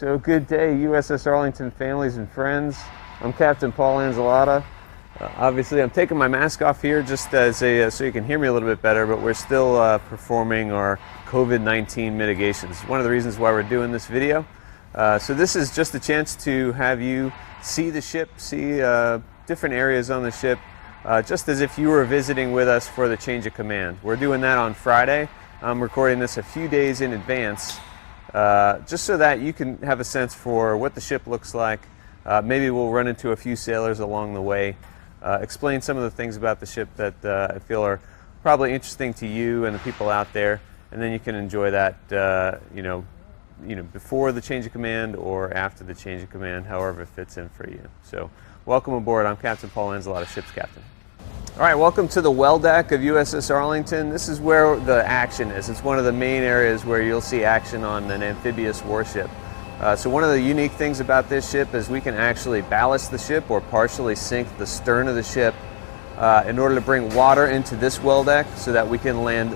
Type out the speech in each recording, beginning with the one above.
So good day, USS Arlington families and friends. I'm Captain Paul Anzalata. Obviously, I'm taking my mask off here just as so you can hear me a little bit better, but we're still performing our COVID-19 mitigations. One of the reasons why we're doing this video. So this is just a chance to have you see the ship, see different areas on the ship, just as if you were visiting with us for the change of command. We're doing that on Friday. I'm recording this a few days in advance, just so that you can have a sense for what the ship looks like. Maybe we'll run into a few sailors along the way, explain some of the things about the ship that I feel are probably interesting to you and the people out there, and then you can enjoy that, before the change of command or after the change of command, however it fits in for you. So, welcome aboard. I'm Captain Paul Anzalata, ship's captain. All right, welcome to the well deck of USS Arlington. This is where the action is. It's one of the main areas where you'll see action on an amphibious warship. So one of the unique things about this ship is we can actually ballast the ship or partially sink the stern of the ship in order to bring water into this well deck so that we can land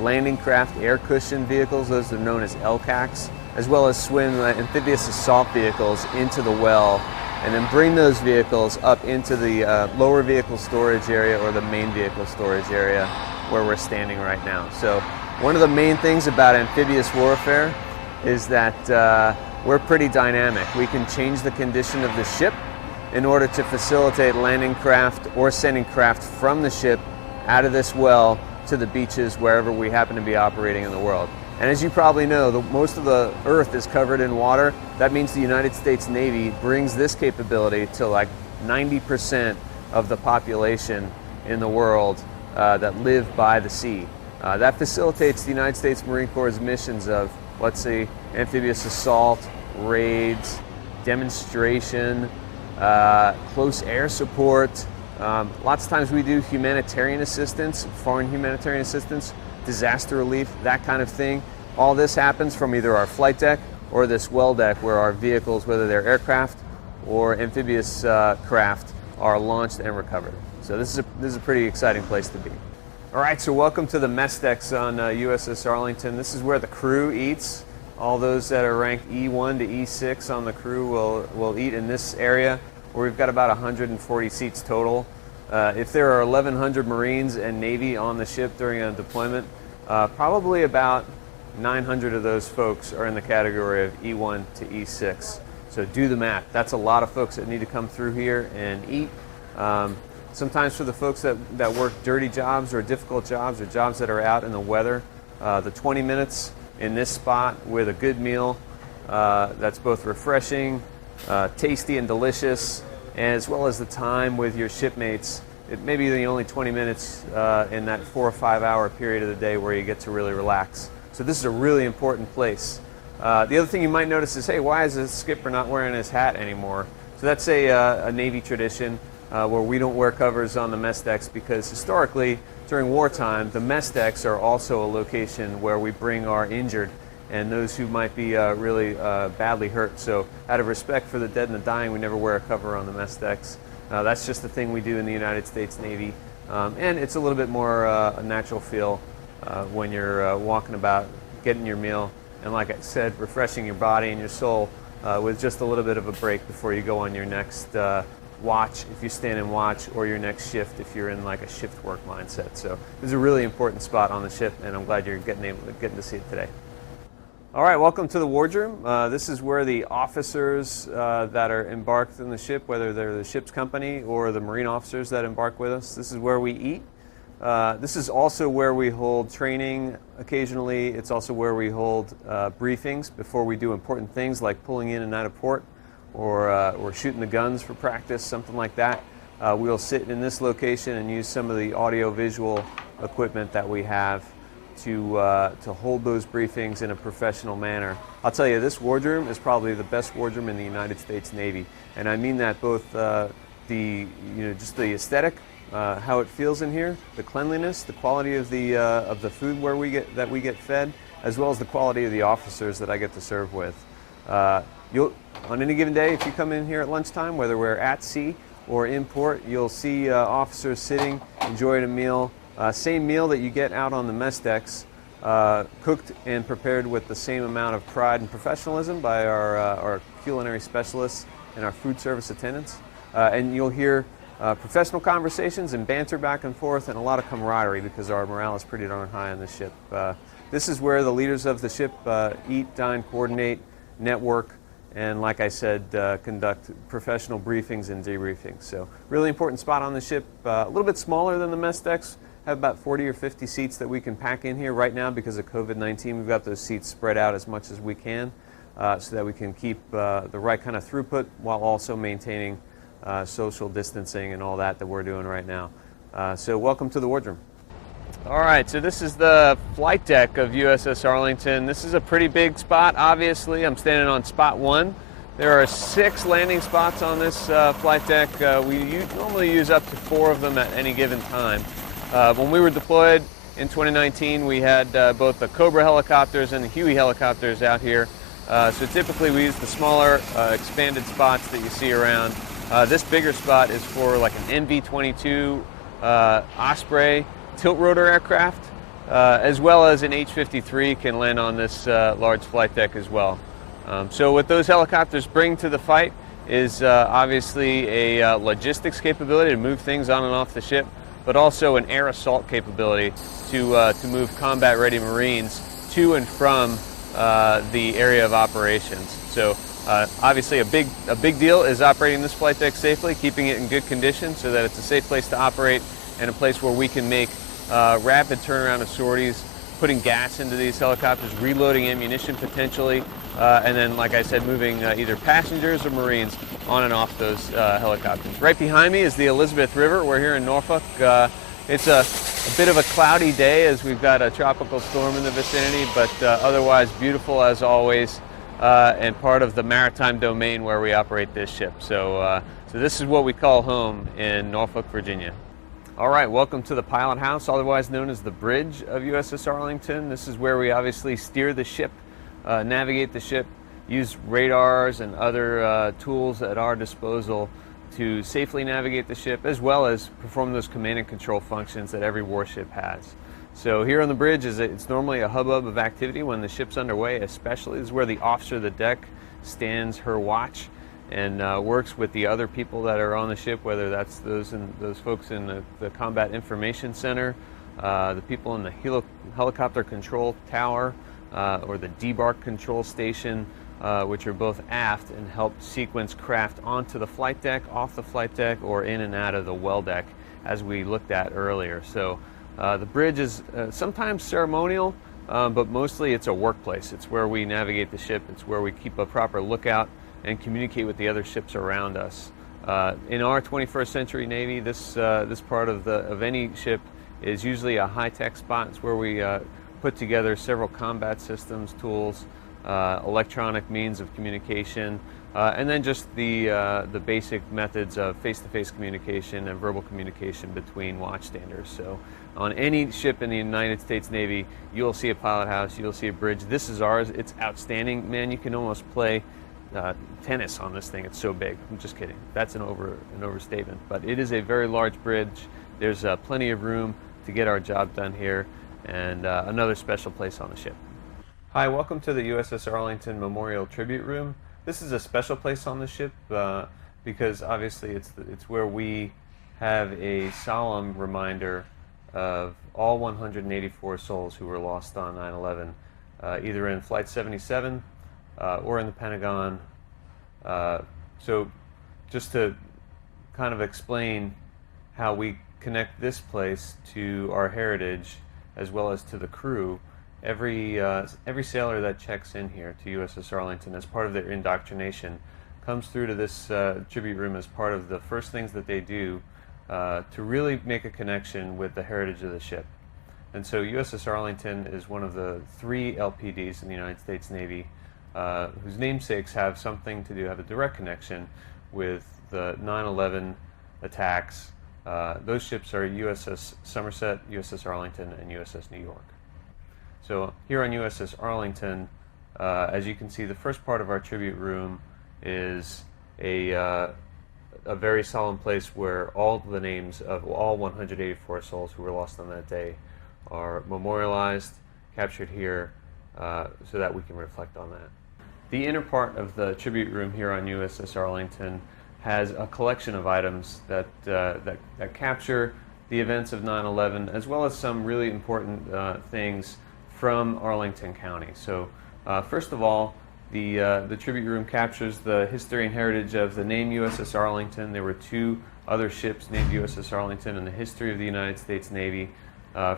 landing craft air cushion vehicles, those are known as LCACs, as well as swim amphibious assault vehicles into the well, and then bring those vehicles up into the lower vehicle storage area or the main vehicle storage area where we're standing right now. So one of the main things about amphibious warfare is that we're pretty dynamic. We can change the condition of the ship in order to facilitate landing craft or sending craft from the ship out of this well to the beaches wherever we happen to be operating in the world. And as you probably know, most of the Earth is covered in water. That means the United States Navy brings this capability to like 90% of the population in the world that live by the sea. That facilitates the United States Marine Corps' missions of, let's see, amphibious assault, raids, demonstration, close air support. Lots of times we do humanitarian assistance, foreign humanitarian assistance, disaster relief, that kind of thing. All this happens from either our flight deck or this well deck where our vehicles, whether they're aircraft or amphibious craft, are launched and recovered. So this is a pretty exciting place to be. All right, so welcome to the mess decks on USS Arlington. This is where the crew eats. All those that are ranked E1 to E6 on the crew will eat in this area, where we've got about 140 seats total. If there are 1,100 Marines and Navy on the ship during a deployment, probably about 900 of those folks are in the category of E1 to E6. So do the math. That's a lot of folks that need to come through here and eat. Sometimes for the folks that work dirty jobs or difficult jobs or jobs that are out in the weather, the 20 minutes in this spot with a good meal that's both refreshing, tasty and delicious, as well as the time with your shipmates. It may be the only 20 minutes in that 4 or 5 hour period of the day where you get to really relax. So this is a really important place. The other thing you might notice is, hey, why is the skipper not wearing his hat anymore? So that's a Navy tradition where we don't wear covers on the mess decks because historically, during wartime, the mess decks are also a location where we bring our injured and those who might be really badly hurt. So out of respect for the dead and the dying, we never wear a cover on the mess decks. That's just the thing we do in the United States Navy. And it's a little bit more a natural feel when you're walking about, getting your meal, and like I said, refreshing your body and your soul with just a little bit of a break before you go on your next watch, if you stand and watch, or your next shift if you're in like a shift work mindset. So this is a really important spot on the ship, and I'm glad you're getting to see it today. All right, welcome to the Wardroom. This is where the officers that are embarked in the ship, whether they're the ship's company or the Marine officers that embark with us, this is where we eat. This is also where we hold training occasionally. It's also where we hold briefings before we do important things like pulling in and out of port or shooting the guns for practice, something like that. We'll sit in this location and use some of the audio-visual equipment that we have to hold those briefings in a professional manner. I'll tell you, this wardroom is probably the best wardroom in the United States Navy, and I mean that both just the aesthetic, how it feels in here, the cleanliness, the quality of the food we get fed, as well as the quality of the officers that I get to serve with. On any given day, if you come in here at lunchtime, whether we're at sea or in port, you'll see officers sitting, enjoying a meal. Same meal that you get out on the mess decks, cooked and prepared with the same amount of pride and professionalism by our culinary specialists and our food service attendants. And you'll hear professional conversations and banter back and forth and a lot of camaraderie because our morale is pretty darn high on this ship. This is where the leaders of the ship eat, dine, coordinate, network, and like I said, conduct professional briefings and debriefings. So really important spot on the ship, a little bit smaller than the mess decks. Have about 40 or 50 seats that we can pack in here right now because of COVID-19. We've got those seats spread out as much as we can so that we can keep the right kind of throughput while also maintaining social distancing and all that we're doing right now. So welcome to the Wardroom. All right, so this is the flight deck of USS Arlington. This is a pretty big spot, obviously. I'm standing on spot 1. There are 6 landing spots on this flight deck. We normally use up to 4 of them at any given time. When we were deployed in 2019, we had both the Cobra helicopters and the Huey helicopters out here. So typically we use the smaller expanded spots that you see around. This bigger spot is for like an MV-22 Osprey tilt rotor aircraft, as well as an H-53 can land on this large flight deck as well. So what those helicopters bring to the fight is obviously a logistics capability to move things on and off the ship, but also an air assault capability to move combat-ready Marines to and from the area of operations. So obviously a big deal is operating this flight deck safely, keeping it in good condition so that it's a safe place to operate and a place where we can make rapid turnaround of sorties, putting gas into these helicopters, reloading ammunition potentially, and then, like I said, moving either passengers or Marines on and off those helicopters. Right behind me is the Elizabeth River. We're here in Norfolk. It's a bit of a cloudy day as we've got a tropical storm in the vicinity, but otherwise beautiful as always, and part of the maritime domain where we operate this ship. So this is what we call home in Norfolk, Virginia. All right, welcome to the pilot house, otherwise known as the bridge of USS Arlington. This is where we obviously steer the ship, navigate the ship, use radars and other tools at our disposal to safely navigate the ship, as well as perform those command and control functions that every warship has. So here on the bridge, it's normally a hubbub of activity when the ship's underway, especially. This is where the officer of the deck stands her watch and works with the other people that are on the ship, whether that's those folks in the Combat Information Center, the people in the helicopter control tower, or the debark control station, which are both aft and help sequence craft onto the flight deck, off the flight deck, or in and out of the well deck, as we looked at earlier. So the bridge is sometimes ceremonial, but mostly it's a workplace. It's where we navigate the ship. It's where we keep a proper lookout and communicate with the other ships around us. In our 21st century Navy, this part of any ship is usually a high-tech spot. It's where we put together several combat systems, tools, electronic means of communication, and then just the basic methods of face-to-face communication and verbal communication between watchstanders. So on any ship in the United States Navy, you'll see a pilot house, you'll see a bridge. This is ours. It's outstanding. Man, you can almost play tennis on this thing. It's so big. I'm just kidding. That's an overstatement. But it is a very large bridge. There's plenty of room to get our job done here, and another special place on the ship. Hi, welcome to the USS Arlington Memorial Tribute Room. This is a special place on the ship because obviously it's where we have a solemn reminder of all 184 souls who were lost on 9/11, either in Flight 77 or in the Pentagon. So just to kind of explain how we connect this place to our heritage as well as to the crew, every sailor that checks in here to USS Arlington as part of their indoctrination comes through to this tribute room as part of the first things that they do to really make a connection with the heritage of the ship. And so USS Arlington is one of the 3 LPDs in the United States Navy whose namesakes have something to do, have a direct connection with the 9/11 attacks. Those ships are USS Somerset, USS Arlington, and USS New York. So here on USS Arlington, as you can see, the first part of our tribute room is a very solemn place where all the names of all 184 souls who were lost on that day are memorialized captured here so that we can reflect on that. The inner part of the tribute room here on USS Arlington has a collection of items that capture the events of 9/11, as well as some really important things from Arlington County. So first of all, the tribute room captures the history and heritage of the name USS Arlington. There were two other ships named USS Arlington in the history of the United States Navy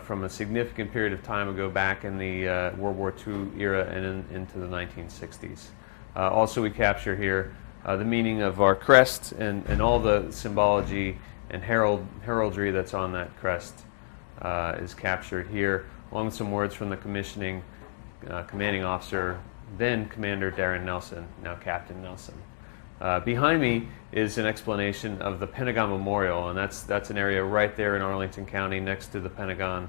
from a significant period of time ago back in the World War II era and into the 1960s. Also, we capture here the meaning of our crest and all the symbology and heraldry that's on that crest is captured here, along with some words from the commissioning commanding officer, then Commander Darren Nelson, now Captain Nelson. Behind me is an explanation of the Pentagon Memorial, and that's an area right there in Arlington County next to the Pentagon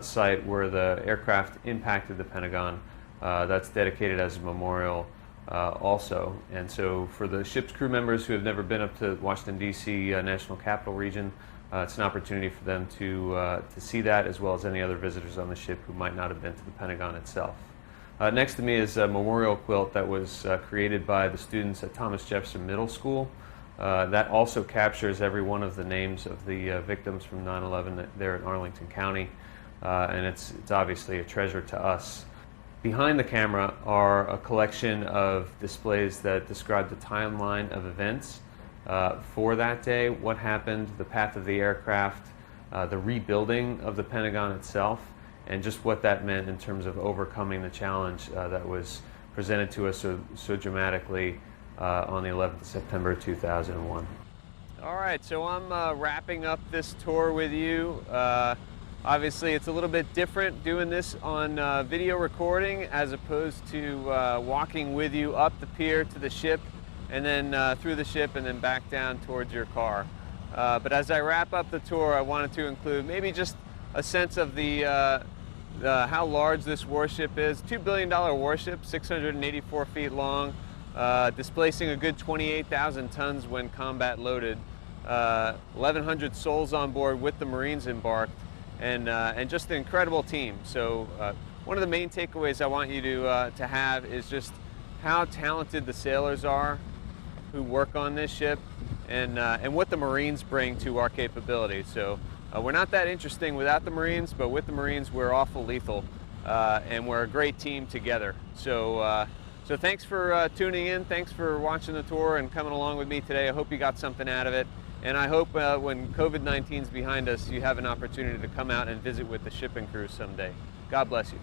site where the aircraft impacted the Pentagon. That's dedicated as a memorial also. And so for the ship's crew members who have never been up to Washington, D.C. National Capital Region, it's an opportunity for them to see that, as well as any other visitors on the ship who might not have been to the Pentagon itself. Next to me is a memorial quilt that was created by the students at Thomas Jefferson Middle School. That also captures every one of the names of the victims from 9/11 there in Arlington County, and it's obviously a treasure to us. Behind the camera are a collection of displays that describe the timeline of events for that day, what happened, the path of the aircraft, the rebuilding of the Pentagon itself, and just what that meant in terms of overcoming the challenge that was presented to us so dramatically on the 11th of September 2001. All right, so I'm wrapping up this tour with you. Obviously, it's a little bit different doing this on video recording as opposed to walking with you up the pier to the ship and then through the ship and then back down towards your car. But as I wrap up the tour, I wanted to include maybe just a sense of how large this warship is. $2 billion warship, 684 feet long, displacing a good 28,000 tons when combat loaded. 1,100 souls on board with the Marines embarked, and just an incredible team. So one of the main takeaways I want you to have is just how talented the sailors are who work on this ship, and what the Marines bring to our capability. So we're not that interesting without the Marines, but with the Marines we're awful lethal, and we're a great team together. So so thanks for tuning in, thanks for watching the tour and coming along with me today. I hope you got something out of it, and I hope when COVID-19 is behind us, you have an opportunity to come out and visit with the shipping crew someday. God bless you.